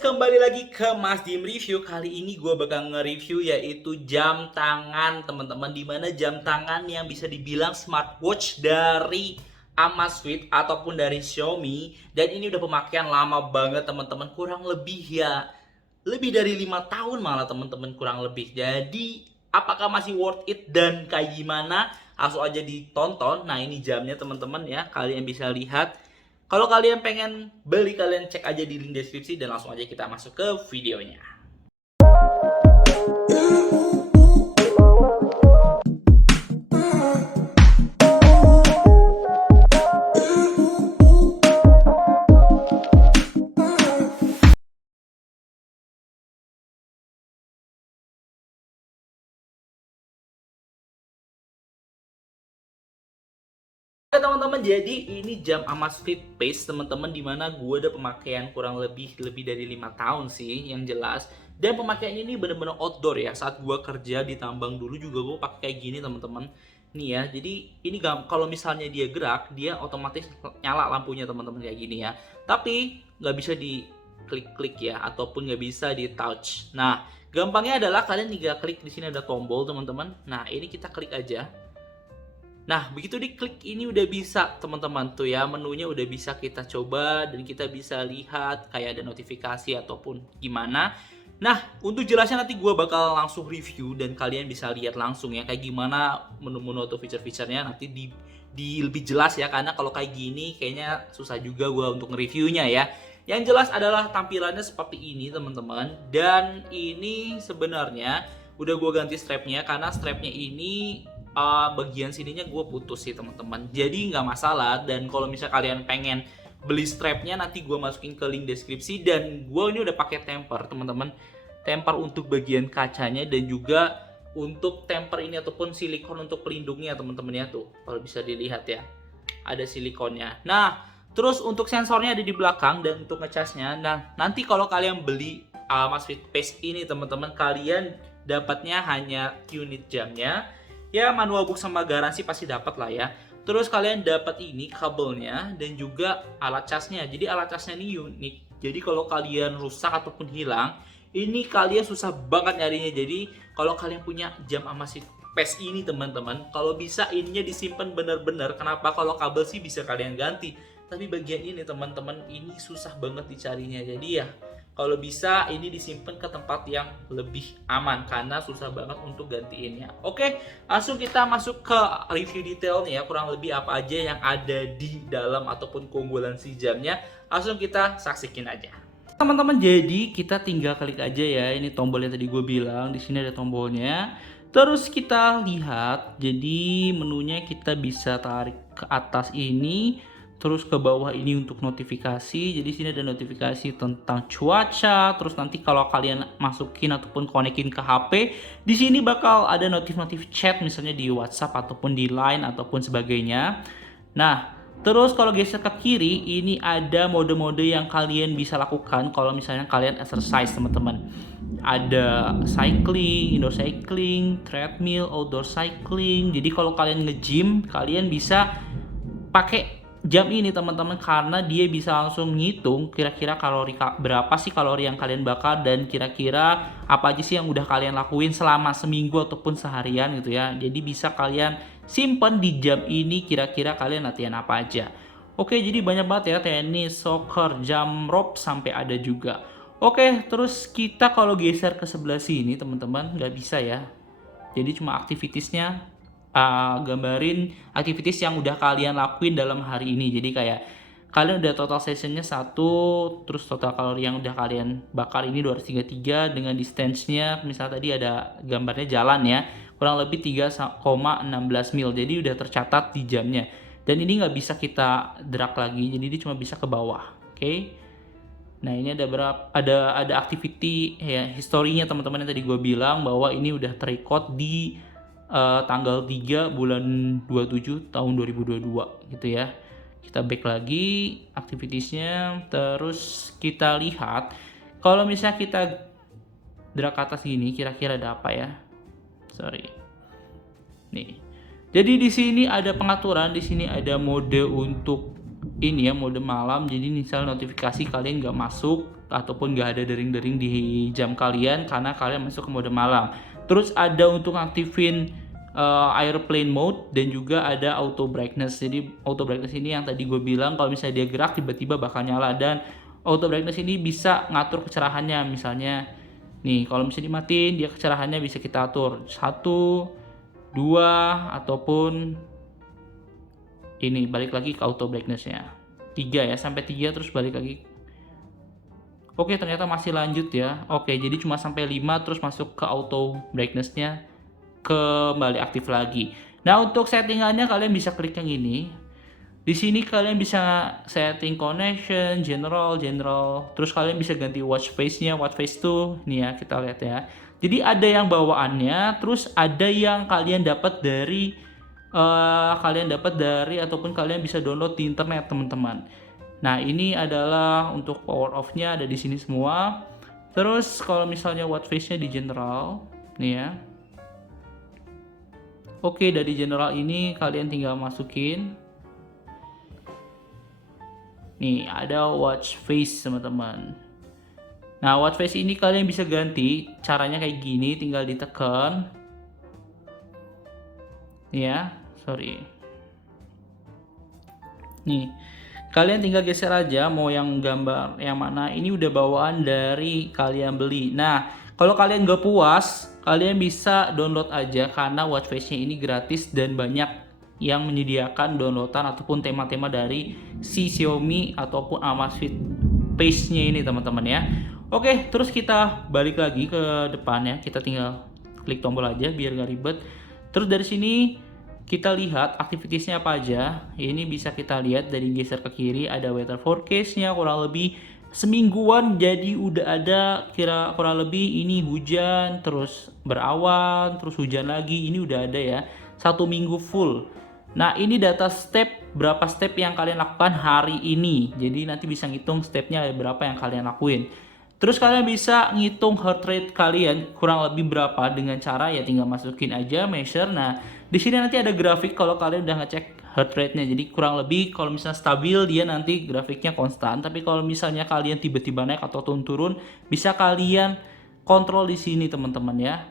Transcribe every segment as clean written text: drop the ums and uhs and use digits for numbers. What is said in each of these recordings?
kembali lagi ke Mas Dim Review. Kali ini gue bakal nge-review yaitu jam tangan teman-teman. Dimana jam tangan yang bisa dibilang smartwatch dari Amazfit ataupun dari Xiaomi. Dan ini udah pemakaian lama banget teman-teman. Kurang lebih ya, lebih dari 5 tahun malah teman-teman, kurang lebih. Jadi apakah masih worth it dan kayak gimana? Langsung aja ditonton. Nah ini jamnya teman-teman ya, kalian bisa lihat. Kalau kalian pengen beli, kalian cek aja di link deskripsi dan langsung aja kita masuk ke videonya. Oke teman-teman, jadi ini jam Amazfit Pace teman-teman, dimana gue udah pemakaian kurang lebih dari 5 tahun sih yang jelas. Dan pemakaiannya ini bener-bener outdoor ya. Saat gue kerja di tambang dulu juga gue pakai kayak gini teman-teman. Nih ya, jadi ini kalau misalnya dia gerak, dia otomatis nyala lampunya teman-teman kayak gini ya. Tapi nggak bisa di klik-klik ya, ataupun nggak bisa di touch. Nah, gampangnya adalah kalian tinggal klik, di sini ada tombol teman-teman. Nah, ini kita klik aja. Nah, begitu diklik ini udah bisa teman-teman tuh ya, menunya udah bisa kita coba dan kita bisa lihat kayak ada notifikasi ataupun gimana. Nah, untuk jelasnya nanti gue bakal langsung review dan kalian bisa lihat langsung ya kayak gimana menu-menu atau feature-featurenya nanti di lebih jelas ya, karena kalau kayak gini kayaknya susah juga gue untuk nge-reviewnya ya. Yang jelas adalah tampilannya seperti ini teman-teman, dan ini sebenarnya udah gue ganti strapnya karena strapnya ini bagian sininya gue putus sih teman-teman, jadi nggak masalah. Dan kalau misalnya kalian pengen beli strapnya, nanti gue masukin ke link deskripsi. Dan gue ini udah pakai temper teman-teman, temper untuk bagian kacanya dan juga untuk temper ini ataupun silikon untuk pelindungnya teman-teman ya. Tuh kalau bisa dilihat ya, ada silikonnya. Nah terus untuk sensornya ada di belakang dan untuk ngecasnya. Nah nanti kalau kalian beli Amazfit Pace ini teman-teman, kalian dapatnya hanya unit jamnya ya, manual book sama garansi pasti dapat lah ya. Terus kalian dapat ini kabelnya dan juga alat casnya. Jadi alat casnya ini unik. Jadi kalau kalian rusak ataupun hilang, ini kalian susah banget nyarinya. Jadi kalau kalian punya jam Amazfit Pace ini teman-teman, kalau bisa ininya disimpan benar-benar. Kenapa? Kalau kabel sih bisa kalian ganti, tapi bagian ini teman-teman ini susah banget dicarinya. Jadi ya kalau bisa ini disimpan ke tempat yang lebih aman karena susah banget untuk gantiinnya. Oke, langsung kita masuk ke review detailnya ya, kurang lebih apa aja yang ada di dalam ataupun keunggulan si jamnya. Langsung kita saksikan aja. Teman-teman, jadi kita tinggal klik aja ya, ini tombol yang tadi gue bilang, di sini ada tombolnya. Terus kita lihat, jadi menunya kita bisa tarik ke atas ini, terus ke bawah ini untuk notifikasi. Jadi sini ada notifikasi tentang cuaca. Terus nanti kalau kalian masukin ataupun konekin ke HP, di sini bakal ada notif-notif chat misalnya di WhatsApp ataupun di Line ataupun sebagainya. Nah, terus kalau geser ke kiri, ini ada mode-mode yang kalian bisa lakukan kalau misalnya kalian exercise teman-teman. Ada cycling, indoor cycling, treadmill, outdoor cycling. Jadi kalau kalian nge-gym, kalian bisa pakai jam ini teman-teman, karena dia bisa langsung ngitung kira-kira berapa sih kalori yang kalian bakar dan kira-kira apa aja sih yang udah kalian lakuin selama seminggu ataupun seharian gitu ya. Jadi bisa kalian simpan di jam ini kira-kira kalian latihan apa aja. Oke, jadi banyak banget ya, tenis, soccer, jump rope sampai ada juga. Oke, terus kita kalau geser ke sebelah sini teman-teman nggak bisa ya. Jadi cuma aktivitasnya gambarin aktivitas yang udah kalian lakuin dalam hari ini. Jadi kayak kalian udah total sessionnya 1, terus total kalori yang udah kalian bakar ini 233 dengan distance-nya misalnya tadi ada gambarnya jalan ya, kurang lebih 3,16 mil. Jadi udah tercatat di jamnya. Dan ini nggak bisa kita drag lagi, jadi dia cuma bisa ke bawah. Oke. Nah ini ada ada activity ya, historinya teman-teman yang tadi gue bilang bahwa ini udah terrecord di tanggal 3 bulan 27 tahun 2022 gitu ya. Kita back lagi aktivitiesnya, terus kita lihat kalau misalnya kita drag ke atas gini kira-kira ada apa ya. Nih. Jadi di sini ada pengaturan, di sini ada mode untuk ini ya, mode malam. Jadi misal notifikasi kalian nggak masuk, ataupun nggak ada dering-dering di jam kalian karena kalian masuk ke mode malam. Terus ada untuk aktifin airplane mode dan juga ada auto brightness. Jadi auto brightness ini yang tadi gue bilang kalau misalnya dia gerak tiba-tiba bakal nyala, dan auto brightness ini bisa ngatur kecerahannya. Misalnya nih kalau misalnya dimatiin dia kecerahannya bisa kita atur 1, 2, ataupun ini balik lagi ke auto brightnessnya 3 ya, sampai 3 terus balik lagi. Oke, ternyata masih lanjut ya. Oke, jadi cuma sampai 5 terus masuk ke auto brightness-nya kembali aktif lagi. Nah, untuk settingannya kalian bisa klik yang ini. Di sini kalian bisa setting connection, general. Terus kalian bisa ganti watch face-nya, watch face tuh. Nih ya, kita lihat ya. Jadi ada yang bawaannya, terus ada yang kalian dapat dari ataupun kalian bisa download di internet, teman-teman. Nah, ini adalah untuk power off-nya ada di sini semua. Terus kalau misalnya watch face-nya di general, nih ya. Oke, dari general ini kalian tinggal masukin. Nih, ada watch face, teman-teman. Nah, watch face ini kalian bisa ganti. Caranya kayak gini, tinggal ditekan. Nih ya, sorry. Nih, kalian tinggal geser aja mau yang gambar yang mana. Ini udah bawaan dari kalian beli. Nah, kalau kalian gak puas, kalian bisa download aja karena watch face-nya ini gratis dan banyak yang menyediakan downloadan ataupun tema-tema dari si Xiaomi ataupun Amazfit Pace-nya ini, teman-teman ya. Oke, terus kita balik lagi ke depan ya. Kita tinggal klik tombol aja biar gak ribet. Terus dari sini kita lihat aktivitasnya apa aja. Ini bisa kita lihat dari geser ke kiri ada weather forecast-nya kurang lebih semingguan, jadi udah ada kurang lebih ini hujan, terus berawan, terus hujan lagi, ini udah ada ya 1 minggu full. Nah, ini data step, berapa step yang kalian lakukan hari ini, jadi nanti bisa ngitung stepnya berapa yang kalian lakuin. Terus kalian bisa ngitung heart rate kalian kurang lebih berapa dengan cara ya tinggal masukin aja measure. Nah, di sini nanti ada grafik kalau kalian udah ngecek heart rate-nya. Jadi kurang lebih kalau misalnya stabil dia nanti grafiknya konstan. Tapi kalau misalnya kalian tiba-tiba naik atau turun, bisa kalian kontrol di sini, teman-teman ya.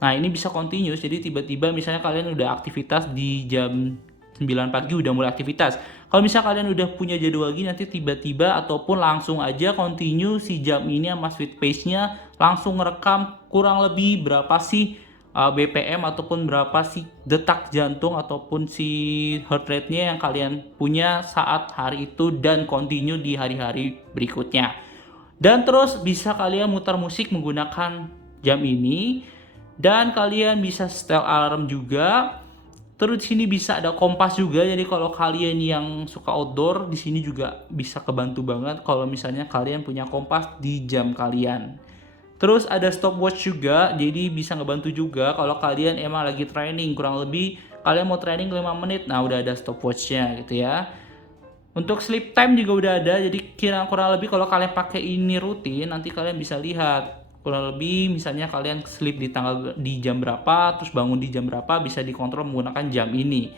Nah, ini bisa continuous. Jadi tiba-tiba misalnya kalian udah aktivitas di jam 9 pagi udah mulai aktivitas. Kalau misalnya kalian udah punya jadwal lagi, nanti tiba-tiba ataupun langsung aja continue si jam ini sama Sweet Pace-nya langsung ngerekam kurang lebih berapa sih BPM ataupun berapa sih detak jantung ataupun si heart rate-nya yang kalian punya saat hari itu dan continue di hari-hari berikutnya. Dan terus bisa kalian mutar musik menggunakan jam ini, dan kalian bisa setel alarm juga. Terus di sini bisa ada kompas juga. Jadi kalau kalian yang suka outdoor, di sini juga bisa kebantu banget kalau misalnya kalian punya kompas di jam kalian. Terus ada stopwatch juga, jadi bisa ngebantu juga kalau kalian emang lagi training, kurang lebih kalian mau training 5 menit, nah udah ada stopwatchnya gitu ya. Untuk sleep time juga udah ada, jadi kurang lebih kalau kalian pakai ini rutin, nanti kalian bisa lihat kurang lebih misalnya kalian sleep di jam berapa, terus bangun di jam berapa, bisa dikontrol menggunakan jam ini.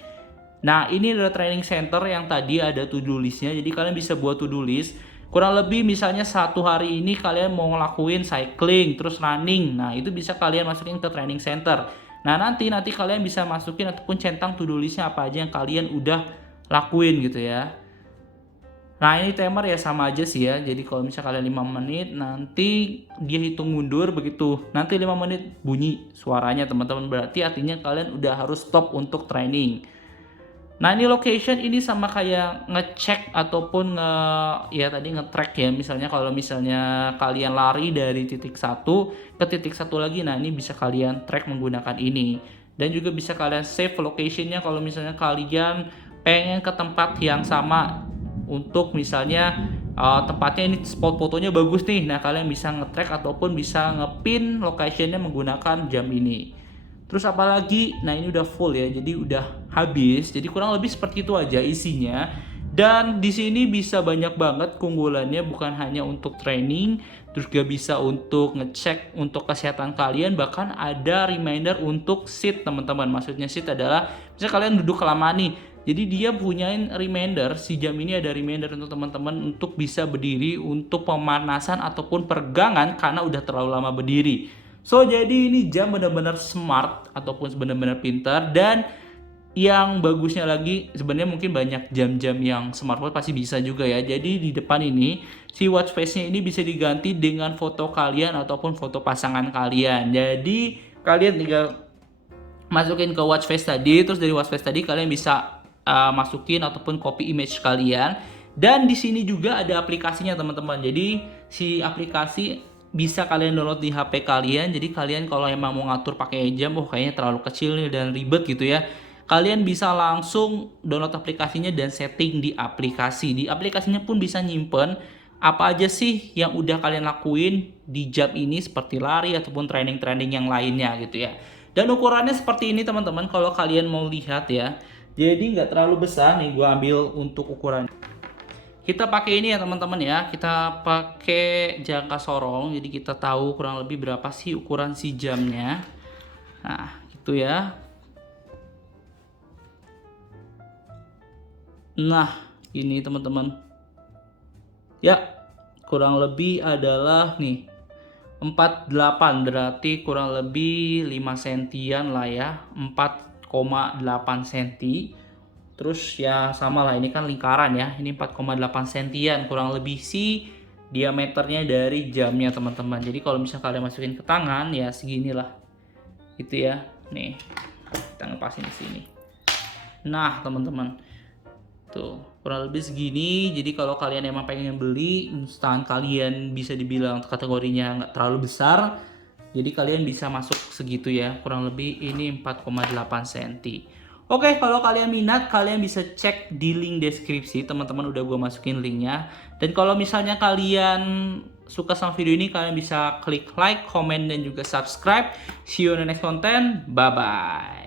Nah, ini adalah training center yang tadi ada to-do listnya, jadi kalian bisa buat to-do list. Kurang lebih misalnya satu hari ini kalian mau ngelakuin cycling, terus running, nah itu bisa kalian masukin ke training center. Nah, nanti kalian bisa masukin ataupun centang to-do listnya apa aja yang kalian udah lakuin gitu ya. Nah, ini timer ya sama aja sih ya. Jadi kalau misalnya kalian 5 menit, nanti dia hitung mundur begitu. Nanti 5 menit bunyi suaranya, teman-teman. Berarti artinya kalian udah harus stop untuk training. Nah, ini location ini sama kayak ngecek ataupun nge-track ya. Misalnya kalau misalnya kalian lari dari titik satu ke titik satu lagi, nah ini bisa kalian track menggunakan ini. Dan juga bisa kalian save locationnya kalau misalnya kalian pengen ke tempat yang sama. Untuk misalnya tempatnya ini spot fotonya bagus nih, nah kalian bisa nge-track ataupun bisa nge-pin locationnya menggunakan jam ini. Terus apalagi, nah ini udah full ya, jadi udah habis. Jadi kurang lebih seperti itu aja isinya. Dan di sini bisa banyak banget keunggulannya, bukan hanya untuk training, terus juga bisa untuk ngecek untuk kesehatan kalian, bahkan ada reminder untuk sit, teman-teman. Maksudnya sit adalah misalnya kalian duduk kelamaan nih, Jadi dia punyain reminder, si jam ini ada reminder untuk teman-teman untuk bisa berdiri untuk pemanasan ataupun peregangan karena udah terlalu lama berdiri. So jadi ini jam benar-benar smart ataupun benar-benar pintar. Dan yang bagusnya lagi, sebenarnya mungkin banyak jam-jam yang smartwatch pasti bisa juga ya. Jadi di depan ini si watch face-nya ini bisa diganti dengan foto kalian ataupun foto pasangan kalian. Jadi kalian tinggal masukin ke watch face tadi, terus dari watch face tadi kalian bisa masukin ataupun copy image kalian. Dan di sini juga ada aplikasinya teman-teman. Jadi si aplikasi bisa kalian download di HP kalian. Jadi kalian kalau emang mau ngatur pakai jam, oh kayaknya terlalu kecil nih dan ribet gitu ya, kalian bisa langsung download aplikasinya dan setting di aplikasi. Di aplikasinya pun bisa nyimpen apa aja sih yang udah kalian lakuin di jam ini, seperti lari ataupun training-training yang lainnya gitu ya. Dan ukurannya seperti ini teman-teman kalau kalian mau lihat ya. Jadi nggak terlalu besar nih, gua ambil untuk ukuran. Kita pakai ini ya teman-teman ya. Kita pakai jangka sorong, jadi kita tahu kurang lebih berapa sih ukuran si jamnya. Nah, gitu ya. Nah, ini teman-teman. Ya, kurang lebih adalah nih 48, berarti kurang lebih 5 sentian lah ya, 4,8 senti. Terus ya sama lah, ini kan lingkaran ya, ini 4,8 sentian kurang lebih sih diameternya dari jamnya teman-teman. Jadi kalau misalnya kalian masukin ke tangan ya seginilah gitu ya. Nih, kita ngepasin di sini. Nah teman-teman, tuh kurang lebih segini. Jadi kalau kalian emang pengen beli, tangan kalian bisa dibilang kategorinya nggak terlalu besar, jadi kalian bisa masuk segitu ya, kurang lebih ini 4,8 cm. Oke, kalau kalian minat kalian bisa cek di link deskripsi teman-teman, udah gue masukin linknya. Dan kalau misalnya kalian suka sama video ini, kalian bisa klik like, comment, dan juga subscribe. See you on the next content, bye bye.